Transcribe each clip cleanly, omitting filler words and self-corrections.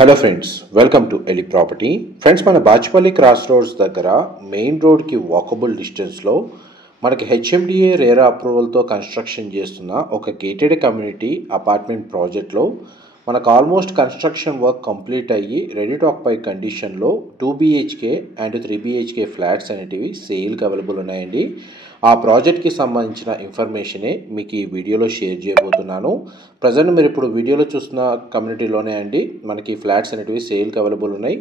Hello friends, welcome to ఎలి property. Friends, మన Bachupally cross roads దగ్గర మెయిన్ రోడ్కి వాకబుల్ డిస్టెన్స్లో మనకి హెచ్ఎండిఏ రేరా అప్రూవల్తో కన్స్ట్రక్షన్ చేస్తున్న ఒక గేటెడ్ కమ్యూనిటీ అపార్ట్మెంట్ ప్రాజెక్ట్లో మనకు ఆల్మోస్ట్ కన్స్ట్రక్షన్ వర్క్ కంప్లీట్ అయ్యి రెడీ టు ఆక్యుపై కండిషన్లో 2 BHK అండ్ 3 BHK ఫ్లాట్స్ అనేటివి సేల్కి అవైలబుల్ ఉన్నాయండి. ఆ ప్రాజెక్ట్కి సంబంధించిన ఇన్ఫర్మేషనే మీకు ఈ వీడియోలో షేర్ చేయబోతున్నాను. ప్రజెంట్ మీరు ఇప్పుడు వీడియోలో చూస్తున్న కమ్యూనిటీలోనే అండి మనకి ఫ్లాట్స్ అనేటివి సేల్కి అవైలబుల్ ఉన్నాయి.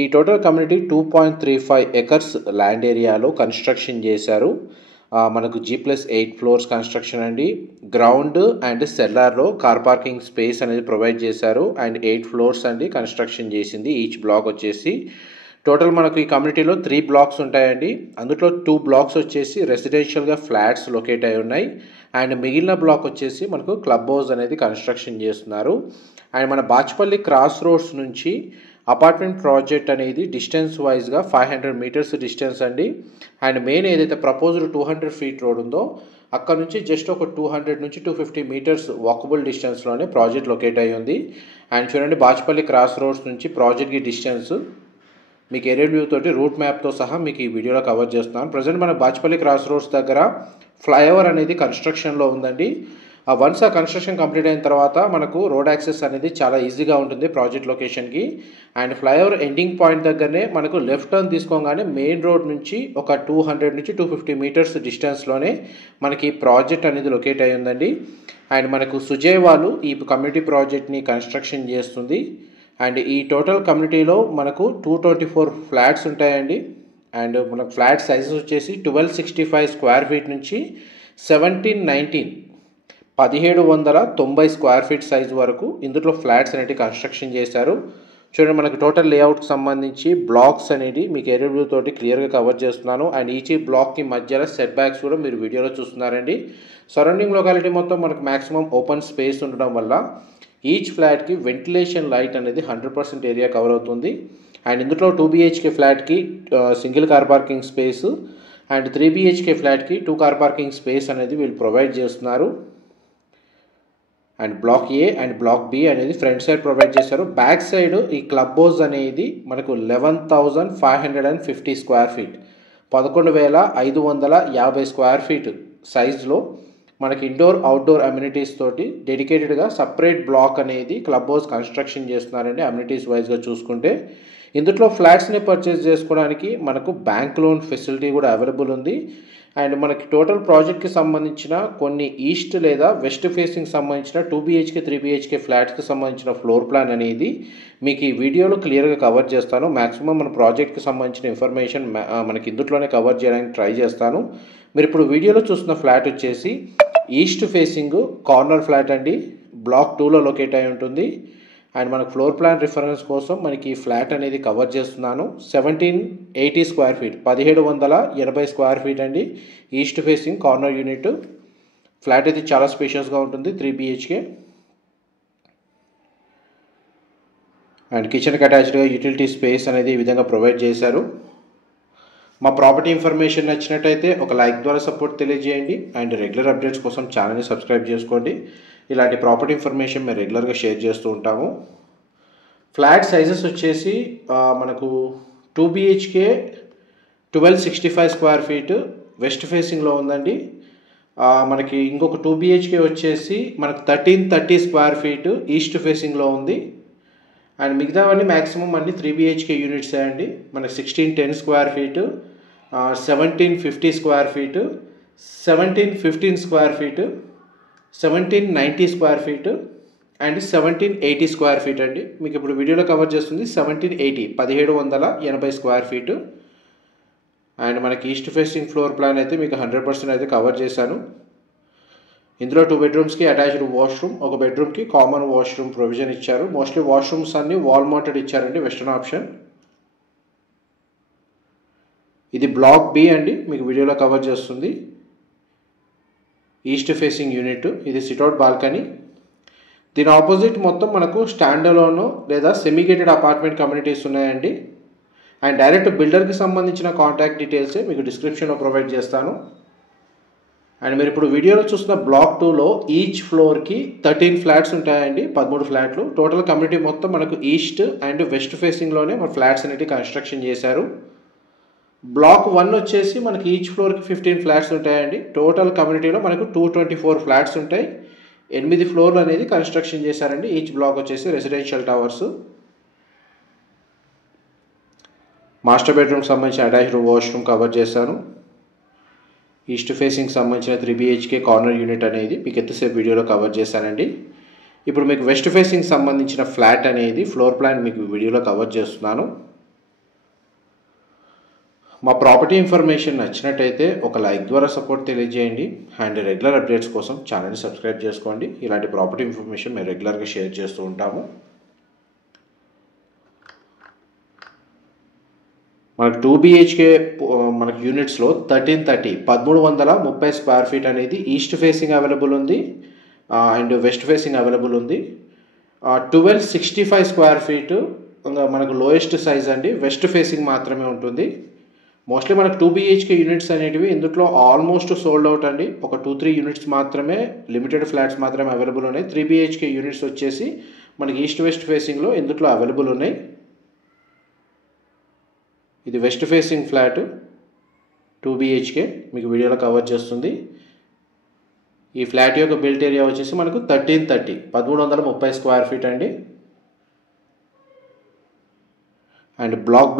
ఈ టోటల్ కమ్యూనిటీ 2.35 ఎకర్స్ ల్యాండ్ ఏరియాలో కన్స్ట్రక్షన్ చేశారు. మనకు G+8 ఫ్లోర్స్ కన్స్ట్రక్షన్ అండి. గ్రౌండ్ అండ్ సెల్లార్లో కార్ పార్కింగ్ స్పేస్ అనేది ప్రొవైడ్ చేశారు. అండ్ 8 ఫ్లోర్స్ అండి కన్స్ట్రక్షన్ చేసింది. ఈచ్ బ్లాక్ వచ్చేసి టోటల్ మనకు ఈ కమ్యూనిటీలో 3 బ్లాక్స్ ఉంటాయండి. అందులో 2 బ్లాక్స్ వచ్చేసి రెసిడెన్షియల్గా ఫ్లాట్స్ లొకేట్ అయి ఉన్నాయి. అండ్ మిగిలిన బ్లాక్ వచ్చేసి మనకు క్లబ్ హౌస్ అనేది కన్స్ట్రక్షన్ చేస్తున్నారు. అండ్ మన బాచ్పల్లి క్రాస్ రోడ్స్ నుంచి అపార్ట్మెంట్ ప్రాజెక్ట్ అనేది డిస్టెన్స్ వైజ్గా 500 మీటర్స్ డిస్టెన్స్ అండి. అండ్ మెయిన్ ఏదైతే ప్రపోజ్డ్ 200 ఫీట్ రోడ్ ఉందో అక్కడ నుంచి జస్ట్ ఒక 200 నుంచి 250 మీటర్స్ వాకబుల్ డిస్టెన్స్లోనే ప్రాజెక్ట్ లొకేట్ అయ్యి ఉంది. అండ్ చూడండి, బాచ్పల్లి క్రాస్ రోడ్స్ నుంచి ప్రాజెక్ట్కి డిస్టెన్స్ మీకు ఏరియల్ వ్యూ తోటి రూట్ మ్యాప్తో సహా మీకు ఈ వీడియోలో కవర్ చేస్తున్నాను. ప్రజెంట్ మన బాచ్పల్లి క్రాస్ రోడ్స్ దగ్గర ఫ్లైఓవర్ అనేది కన్స్ట్రక్షన్లో ఉందండి. వన్స్ ఆ కన్స్ట్రక్షన్ కంప్లీట్ అయిన తర్వాత మనకు రోడ్ యాక్సెస్ అనేది చాలా ఈజీగా ఉంటుంది ప్రాజెక్ట్ లొకేషన్కి. అండ్ ఫ్లైఓవర్ ఎండింగ్ పాయింట్ దగ్గరనే మనకు లెఫ్ట్ టర్న్ తీసుకోగానే మెయిన్ రోడ్ నుంచి ఒక 200 నుంచి 250 మీటర్స్ డిస్టెన్స్లోనే మనకి ప్రాజెక్ట్ అనేది లొకేట్ అయి ఉందండి. అండ్ మనకు సుజయ్ వాళ్ళు ఈ కమ్యూనిటీ ప్రాజెక్ట్ని కన్స్ట్రక్షన్ చేస్తుంది. అండ్ ఈ టోటల్ కమ్యూనిటీలో మనకు 224 ఫ్లాట్స్ ఉంటాయండి. అండ్ మనకు ఫ్లాట్ సైజెస్ వచ్చేసి 1265 స్క్వేర్ ఫీట్ నుంచి 1790 స్క్వేర్ ఫీట్ సైజ్ వరకు ఇందులో ఫ్లాట్స్ అనేవి కన్స్ట్రక్షన్ చేశారు. చూడండి, మనకు టోటల్ లేఅవుట్కి సంబంధించి బ్లాక్స్ అనేది మీకు ఏరియల్ వ్యూ తోటి క్లియర్గా కవర్ చేస్తున్నాను. అండ్ ఈచ్ బ్లాక్కి మధ్యలో సెట్ బ్యాక్స్ కూడా మీరు వీడియోలో చూస్తున్నారండి. సరౌండింగ్ లొకాలిటీ మొత్తం మనకు మ్యాక్సిమం ఓపెన్ స్పేస్ ఉండడం వల్ల ఈచ్ ఫ్లాట్కి వెంటిలేషన్ లైట్ అనేది 100% ఏరియా కవర్ అవుతుంది. అండ్ ఇందులో 2 BHK ఫ్లాట్కి single car parking space and 3 BHK ఫ్లాట్కి 2 కార్ పార్కింగ్ స్పేస్ అనేది వీళ్ళు ప్రొవైడ్ చేస్తున్నారు. And block A and block B అనేది ఫ్రంట్ సైడ్ ప్రొవైడ్ చేశారు. బ్యాక్ సైడ్ ఈ క్లబ్ హౌస్ అనేది మనకు 11,550 స్క్వేర్ ఫీట్ 11,550 స్క్వేర్ ఫీట్ సైజ్లో మనకి ఇండోర్ అవుట్డోర్ అమ్యూనిటీస్ తోటి డెడికేటెడ్గా సపరేట్ బ్లాక్ అనేది క్లబ్ హౌస్ కన్స్ట్రక్షన్ చేస్తున్నారండి. అమ్యూనిటీస్ వైజ్గా చూసుకుంటే ఇందులో ఫ్లాట్స్ని పర్చేస్ చేసుకోవడానికి మనకు బ్యాంక్ లోన్ ఫెసిలిటీ కూడా అవైలబుల్ ఉంది. అండ్ మనకి టోటల్ ప్రాజెక్ట్కి సంబంధించిన కొన్ని ఈస్ట్ లేదా వెస్ట్ ఫేసింగ్ సంబంధించిన 2 BHK 3 BHK ఫ్లాట్స్కి సంబంధించిన ఫ్లోర్ ప్లాన్ అనేది మీకు ఈ వీడియోలో క్లియర్గా కవర్ చేస్తాను. మ్యాక్సిమం మన ప్రాజెక్ట్కి సంబంధించిన ఇన్ఫర్మేషన్ మనకి ఇందులోనే కవర్ చేయడానికి ట్రై చేస్తాను. మీరు ఇప్పుడు వీడియోలో చూస్తున్న ఫ్లాట్ వచ్చేసి ఈస్ట్ ఫేసింగ్ కార్నర్ ఫ్లాట్ అండి. బ్లాక్ 2లో లొకేట్ అయి ఉంటుంది. అండ్ మనకు ఫ్లోర్ ప్లాన్ రిఫరెన్స్ కోసం మనకి ఈ ఫ్లాట్ అనేది కవర్ చేస్తున్నాను. 1780 స్క్వేర్ ఫీట్ 1780 స్క్వేర్ ఫీట్ అండి. East facing corner unit flat అయితే చాలా స్పేషియస్గా ఉంటుంది. 3 BHK అండ్ కిచెన్కి అటాచ్డ్గా యూటిలిటీ స్పేస్ అనేది ఈ విధంగా ప్రొవైడ్ చేశారు. మా ప్రాపర్టీ ఇన్ఫర్మేషన్ నచ్చినట్టయితే ఒక లైక్ ద్వారా సపోర్ట్ తెలియజేయండి. అండ్ రెగ్యులర్ అప్డేట్స్ కోసం ఛానల్ని సబ్స్క్రైబ్ చేసుకోండి. ఇలాంటి ప్రాపర్టీ ఇన్ఫర్మేషన్ మేము రెగ్యులర్గా షేర్ చేస్తూ ఉంటాము. ఫ్లాట్ సైజెస్ వచ్చేసి మనకు 2 BHK 1265 స్క్వేర్ ఫీట్ వెస్ట్ ఫేసింగ్లో ఉందండి. మనకి ఇంకొక 2 BHK వచ్చేసి మనకు 1330 స్క్వేర్ ఫీట్ ఈస్ట్ ఫేసింగ్లో ఉంది. అండ్ మిగతావన్నీ మ్యాక్సిమం అన్ని 3 BHK యూనిట్సే అండి. మనకి 1610 square feet 1750 square feet 1715 square feet 1790 square feet and 1780 square feet అండి. మీకు ఇప్పుడు వీడియోలో కవర్ చేస్తుంది 1780 స్క్వేర్ ఫీట్. అండ్ మనకి ఈస్ట్ ఫేసింగ్ ఫ్లోర్ ప్లాన్ అయితే మీకు 100% అయితే కవర్ చేశాను. ఇందులో 2 బెడ్రూమ్స్కి అటాచ్డ్ వాష్రూమ్, ఒక బెడ్రూమ్కి కామన్ వాష్రూమ్ ప్రొవిజన్ ఇచ్చారు. మోస్ట్లీ వాష్రూమ్స్ అన్ని వాల్ మౌంటెడ్ ఇచ్చారండి, వెస్టర్న్ ఆప్షన్. ఇది బ్లాక్ బి అండి, మీకు వీడియోలో కవర్ చేస్తుంది ఈస్ట్ ఫేసింగ్ యూనిట్. ఇది సిట్అవుట్ బాల్కనీ. దీని ఆపోజిట్ మొత్తం మనకు స్టాండ్ అలోన్ లేదా సెమీగేటెడ్ అపార్ట్మెంట్ కమ్యూనిటీస్ ఉన్నాయండి. అండ్ డైరెక్ట్ బిల్డర్కి సంబంధించిన కాంటాక్ట్ డీటెయిల్సే మీకు డిస్క్రిప్షన్లో ప్రొవైడ్ చేస్తాను. అండ్ మీరు ఇప్పుడు వీడియోలో చూస్తున్న బ్లాక్ 2లో ఈచ్ ఫ్లోర్కి 13 ఫ్లాట్స్ ఉంటాయండి, 13 ఫ్లాట్లు. టోటల్ కమ్యూనిటీ మొత్తం మనకు ఈస్ట్ అండ్ వెస్ట్ ఫేసింగ్లోనే మన ఫ్లాట్స్ అనేవి కన్స్ట్రక్షన్ చేశారు. బ్లాక్ 1 వచ్చేసి మనకి ఈచ్ ఫ్లోర్కి 15 ఫ్లాట్స్ ఉంటాయండి. టోటల్ కమ్యూనిటీలో మనకు 224 ఫ్లాట్స్ ఉంటాయి. 8 ఫ్లోర్లు అనేది కన్స్ట్రక్షన్ చేశారండి. ఈచ్ బ్లాక్ వచ్చేసి రెసిడెన్షియల్ టవర్స్. మాస్టర్ బెడ్రూమ్కి సంబంధించిన అటాచ్డ్ వాష్రూమ్ కవర్ చేశాను. ఈస్ట్ ఫేసింగ్ సంబంధించిన 3 BHK కార్నర్ యూనిట్ అనేది మీకు ఎంతసేపు వీడియోలో కవర్ చేశానండి. ఇప్పుడు మీకు వెస్ట్ ఫేసింగ్ సంబంధించిన ఫ్లాట్ అనేది ఫ్లోర్ ప్లాన్ మీకు వీడియోలో కవర్ చేస్తున్నాను. మా ప్రాపర్టీ ఇన్ఫర్మేషన్ నచ్చినట్టయితే ఒక లైక్ ద్వారా సపోర్ట్ తెలియజేయండి. అండ్ రెగ్యులర్ అప్డేట్స్ కోసం ఛానల్ని సబ్స్క్రైబ్ చేసుకోండి. ఇలాంటి ప్రాపర్టీ ఇన్ఫర్మేషన్ మేము రెగ్యులర్గా షేర్ చేస్తూ ఉంటాము. మనకు 2 BHK మనకు యూనిట్స్లో 1330 స్క్వేర్ ఫీట్ అనేది ఈస్ట్ ఫేసింగ్ అవైలబుల్ ఉంది అండ్ వెస్ట్ ఫేసింగ్ అవైలబుల్ ఉంది. 1265 స్క్వేర్ ఫీట్ మనకు లోయెస్ట్ సైజ్ అండి, వెస్ట్ ఫేసింగ్ మాత్రమే ఉంటుంది. మోస్ట్లీ మనకు 2 BHK యూనిట్స్ అనేటివి ఇందులో ఆల్మోస్ట్ సోల్డ్ అవుట్ అండి. ఒక 2-3 యూనిట్స్ మాత్రమే, లిమిటెడ్ ఫ్లాట్స్ మాత్రమే అవైలబుల్ ఉన్నాయి. 3 BHK యూనిట్స్ వచ్చేసి మనకి ఈస్ట్ వెస్ట్ ఫేసింగ్లో ఇందులో అవైలబుల్ ఉన్నాయి. ఇది వెస్ట్ ఫేసింగ్ ఫ్లాట్ 2 BHK మీకు వీడియోలో కవర్ చేస్తుంది. ఈ ఫ్లాట్ యొక్క బిల్ట్ ఏరియా వచ్చేసి మనకు 1330 స్క్వేర్ ఫీట్ అండి. అండ్ బ్లాక్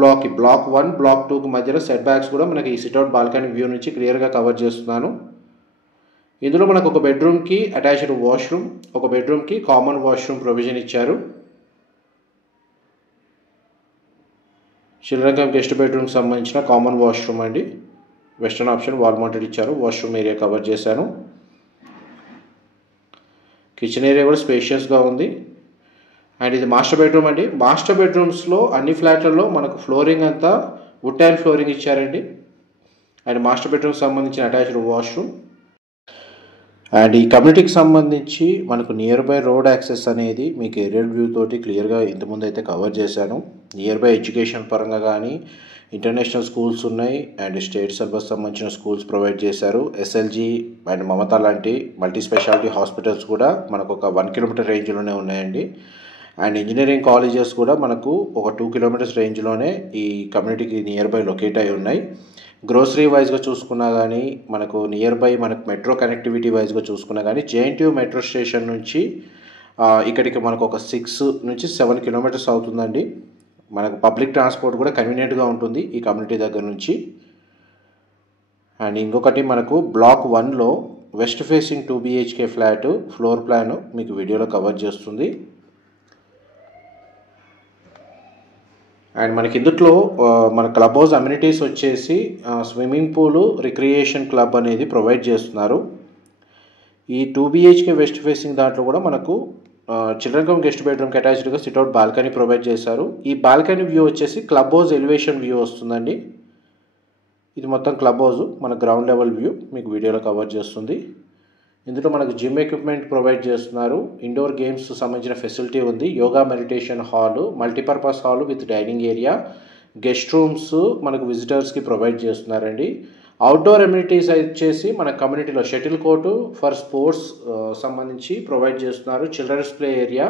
1 బ్లాక్ 2కి మధ్యలో సెట్ బ్యాక్స్ కూడా మనకి ఈ సిట్అవుట్ బాల్కనీ వ్యూ నుంచి క్లియర్గా కవర్ చేస్తున్నాను. ఇందులో మనకు ఒక బెడ్రూమ్కి అటాచ్డ్ వాష్రూమ్, ఒక బెడ్రూమ్కి కామన్ వాష్రూమ్ ప్రొవిజన్ ఇచ్చారు. చిల్డ్రన్ కమ్ గెస్ట్ బెడ్రూమ్కి సంబంధించిన కామన్ వాష్రూమ్ అండి. వెస్టర్న్ ఆప్షన్ వాల్ మౌంటెడ్ ఇచ్చారు. వాష్రూమ్ ఏరియా కవర్ చేశాను. కిచెన్ ఏరియా కూడా స్పేషియస్గా ఉంది. అండ్ ఇది మాస్టర్ బెడ్రూమ్ అండి. మాస్టర్ బెడ్రూమ్స్లో అన్ని ఫ్లాట్లలో మనకు ఫ్లోరింగ్ అంతా వుడ్ టైల్ ఫ్లోరింగ్ ఇచ్చారండి. అండ్ మాస్టర్ బెడ్రూమ్కి సంబంధించిన అటాచ్డ్ వాష్రూమ్. అండ్ ఈ కమ్యూనిటీకి సంబంధించి మనకు నియర్ బై రోడ్ యాక్సెస్ అనేది మీకు ఏరియల్ వ్యూ తోటి క్లియర్గా ఇంతకుముందు అయితే కవర్ చేశాను. నియర్ బై ఎడ్యుకేషన్ పరంగా కానీ ఇంటర్నేషనల్ స్కూల్స్ ఉన్నాయి అండ్ స్టేట్ సిలబస్ సంబంధించిన స్కూల్స్ ప్రొవైడ్ చేశారు. SLG అండ్ మమతా లాంటి మల్టీ స్పెషాలిటీ హాస్పిటల్స్ కూడా మనకు ఒక 1 కిలోమీటర్ రేంజ్లోనే ఉన్నాయండి. అండ్ ఇంజనీరింగ్ కాలేజెస్ కూడా మనకు ఒక 2 కిలోమీటర్స్ రేంజ్లోనే ఈ కమ్యూనిటీకి నియర్ బై లొకేట్ అయి ఉన్నాయి. గ్రోసరీ వైజ్గా చూసుకున్నా కానీ మనకు నియర్ బై మనకు మెట్రో కనెక్టివిటీ వైజ్గా చూసుకున్నా కానీ JNTU మెట్రో స్టేషన్ నుంచి ఇక్కడికి మనకు ఒక 6 నుంచి 7 కిలోమీటర్స్ అవుతుందండి. మనకు పబ్లిక్ ట్రాన్స్పోర్ట్ కూడా కన్వీనియంట్గా ఉంటుంది ఈ కమ్యూనిటీ దగ్గర నుంచి. అండ్ ఇంకొకటి మనకు బ్లాక్ 1లో west facing 2 BHK flat floor plan మీకు వీడియోలో కవర్ చేస్తుంది. అండ్ మనకి ఇందులో మన క్లబ్ హౌస్ అమ్యూనిటీస్ వచ్చేసి స్విమ్మింగ్ పూలు, రిక్రియేషన్ క్లబ్ అనేది ప్రొవైడ్ చేస్తున్నారు. ఈ 2 BHK వెస్ట్ ఫేసింగ్ దాంట్లో కూడా మనకు చిల్డ్రన్ కమ్ గెస్ట్ బెడ్రూమ్కి అటాచ్డ్గా సిట్అవుట్ బాల్కనీ ప్రొవైడ్ చేశారు. ఈ బాల్కనీ వ్యూ వచ్చేసి క్లబ్ హౌస్ ఎలివేషన్ వ్యూ వస్తుందండి. ఇది మొత్తం క్లబ్ హౌస్ మన గ్రౌండ్ లెవెల్ వ్యూ మీకు వీడియోలో కవర్ చేస్తుంది. ఇందులో మనకు జిమ్ ఎక్విప్మెంట్ ప్రొవైడ్ చేస్తున్నారు. ఇండోర్ గేమ్స్ సంబంధించిన ఫెసిలిటీ ఉంది. Yoga meditation hall, multipurpose hall with dining area, guest rooms మనకు విజిటర్స్కి ప్రొవైడ్ చేస్తున్నారండి. అవుట్డోర్ అమ్యూనిటీస్ వచ్చేసి మన కమ్యూనిటీలో షటిల్ కోర్టు ఫర్ స్పోర్ట్స్ సంబంధించి ప్రొవైడ్ చేస్తున్నారు. Children's play area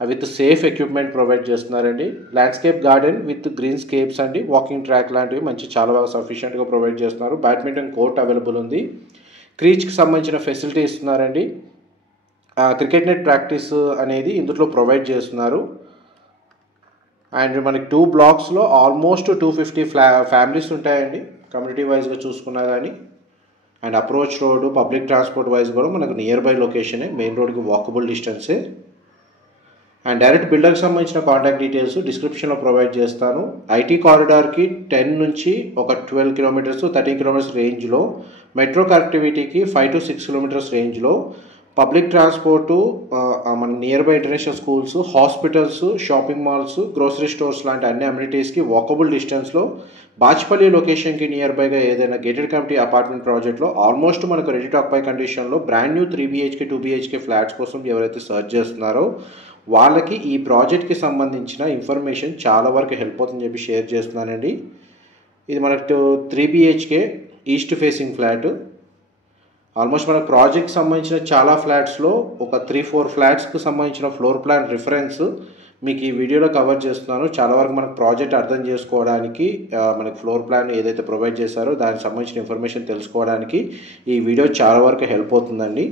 with safe equipment provide చేస్తున్నారండి. ల్యాండ్స్కేప్ గార్డెన్ విత్ గ్రీన్ స్కేప్స్ అండి, వాకింగ్ ట్రాక్ లాంటివి చాలా బాగా సఫిషియెంట్గా ప్రొవైడ్ చేస్తున్నారు. బ్యాడ్మింటన్ కోర్ట్ అవైలబుల్ ఉంది. క్రీచ్కి సంబంధించిన ఫెసిలిటీ ఇస్తున్నారండి. క్రికెట్ నెట్ ప్రాక్టీస్ అనేది ఇందులో ప్రొవైడ్ చేస్తున్నారు. అండ్ మనకి 2 బ్లాక్స్లో ఆల్మోస్ట్ 250 ఫ్యామిలీస్ ఉంటాయండి కమ్యూనిటీ వైజ్గా చూసుకున్నా కానీ. And approach road, public transport wise కూడా మనకు నియర్ బై లొకేషనే, మెయిన్ రోడ్కి వాకబుల్ డిస్టెన్సే. అండ్ డైరెక్ట్ బిల్డర్కి సంబంధించిన కాంటాక్ట్ డీటెయిల్స్ డిస్క్రిప్షన్లో ప్రొవైడ్ చేస్తాను. ఐటీ కారిడార్కి 10 నుంచి ఒక 12 కిలోమీటర్స్, 13 కిలోమీటర్స్ రేంజ్లో, మెట్రో కనెక్టివిటీకి 5 to 6 కిలోమీటర్స్ రేంజ్లో, పబ్లిక్ ట్రాన్స్పోర్టు మన near by international schools, hospitals, shopping malls, grocery stores లాంటి అన్ని అమ్యూనిటీస్కి వాకబుల్ డిస్టెన్స్లో, బాచ్పల్లి లొకేషన్కి నియర్ బైగా ఏదైనా గేటెడ్ కమ్యూనిటీ అపార్ట్మెంట్ ప్రాజెక్ట్లో ఆల్మోస్ట్ మనకు రెడీ టు ఆక్యుపై కండిషన్లో brand new 3 BHK 2 BHK flats కోసం ఎవరైతే సర్చ్ చేస్తున్నారో వాళ్ళకి ఈ ప్రాజెక్ట్కి సంబంధించిన ఇన్ఫర్మేషన్ చాలా వరకు హెల్ప్ అవుతుందని చెప్పి షేర్ చేస్తున్నానండి. ఇది మనకు 3 BHK east facing flat. Almost మన ప్రాజెక్ట్కి సంబంధించిన చాలా ఫ్లాట్స్లో ఒక 3-4 ఫ్లాట్స్కి సంబంధించిన ఫ్లోర్ ప్లాన్ రిఫరెన్స్ మీకు ఈ వీడియోలో కవర్ చేస్తున్నాను. చాలా వరకు మనకు ప్రాజెక్ట్ అర్థం చేసుకోవడానికి మనకి ఫ్లోర్ ప్లాన్ ఏదైతే ప్రొవైడ్ చేశారో దానికి సంబంధించిన ఇన్ఫర్మేషన్ తెలుసుకోవడానికి ఈ వీడియో చాలా వరకు హెల్ప్ అవుతుందండి.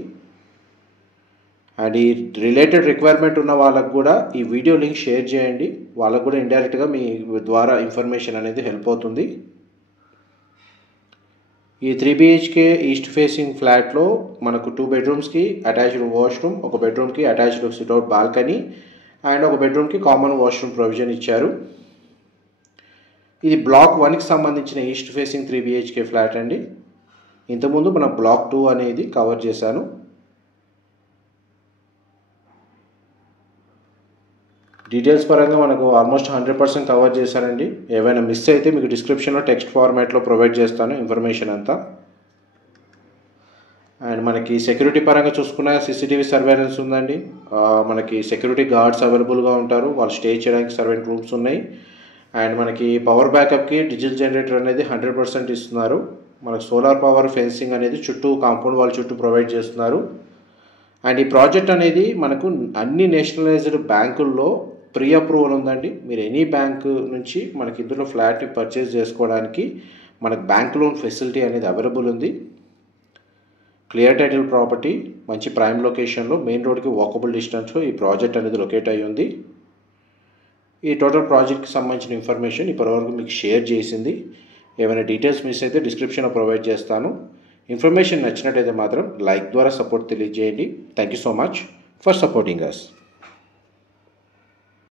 అండ్ ఈ రిలేటెడ్ రిక్వైర్మెంట్ ఉన్న వాళ్ళకు కూడా ఈ వీడియో లింక్ షేర్ చేయండి. వాళ్ళకు కూడా ఇండైరెక్ట్గా మీ ద్వారా ఇన్ఫర్మేషన్ అనేది హెల్ప్ అవుతుంది. ఈ 3 BHK ఈస్ట్ ఫేసింగ్ ఫ్లాట్లో మనకు 2 బెడ్రూమ్స్కి అటాచ్డ్ వాష్రూమ్, ఒక బెడ్రూమ్కి అటాచ్డ్ సిట్అవుట్ బాల్కనీ అండ్ ఒక బెడ్రూమ్కి కామన్ వాష్రూమ్ ప్రొవిజన్ ఇచ్చారు. ఇది బ్లాక్ 1కి సంబంధించిన ఈస్ట్ ఫేసింగ్ 3 BHK ఫ్లాట్ అండి. ఇంతకుముందు మనం బ్లాక్ 2 అనేది కవర్ చేశాను. డీటెయిల్స్ పరంగా మనకు ఆల్మోస్ట్ 100% కవర్ చేశారండి. ఏవైనా మిస్ అయితే మీకు డిస్క్రిప్షన్లో టెక్స్ట్ ఫార్మాట్లో ప్రొవైడ్ చేస్తాను ఇన్ఫర్మేషన్ అంతా. అండ్ మనకి సెక్యూరిటీ పరంగా చూసుకున్న CCTV సర్వేలెన్స్ ఉందండి. మనకి సెక్యూరిటీ గార్డ్స్ అవైలబుల్గా ఉంటారు. వాళ్ళు స్టే చేయడానికి సర్వెంట్ రూమ్స్ ఉన్నాయి. అండ్ మనకి పవర్ బ్యాకప్కి డిజిటల్ జనరేటర్ అనేది 100% ఇస్తున్నారు. మనకు సోలార్ పవర్ ఫెన్సింగ్ అనేది చుట్టూ కాంపౌండ్ వాళ్ళ చుట్టూ ప్రొవైడ్ చేస్తున్నారు. అండ్ ఈ ప్రాజెక్ట్ అనేది మనకు అన్ని నేషనలైజ్డ్ బ్యాంకుల్లో ప్రీ అప్రూవల్ ఉందండి. మీరు ఎనీ బ్యాంకు నుంచి మనకి ఇందులో ఫ్లాట్ని పర్చేస్ చేసుకోవడానికి మనకు బ్యాంక్ లోన్ ఫెసిలిటీ అనేది అవైలబుల్ ఉంది. క్లియర్ టైటిల్ ప్రాపర్టీ, మంచి ప్రైమ్ లొకేషన్లో, మెయిన్ రోడ్కి వాకబుల్ డిస్టెన్స్లో ఈ ప్రాజెక్ట్ అనేది లొకేట్ అయ్యి ఉంది. ఈ టోటల్ ప్రాజెక్ట్కి సంబంధించిన ఇన్ఫర్మేషన్ ఇప్పటివరకు మీకు షేర్ చేసింది. ఏమైనా డీటెయిల్స్ మిస్ అయితే డిస్క్రిప్షన్లో ప్రొవైడ్ చేస్తాను. ఇన్ఫర్మేషన్ నచ్చినట్టయితే మాత్రం లైక్ ద్వారా సపోర్ట్ తెలియజేయండి. Thank you so much for supporting us.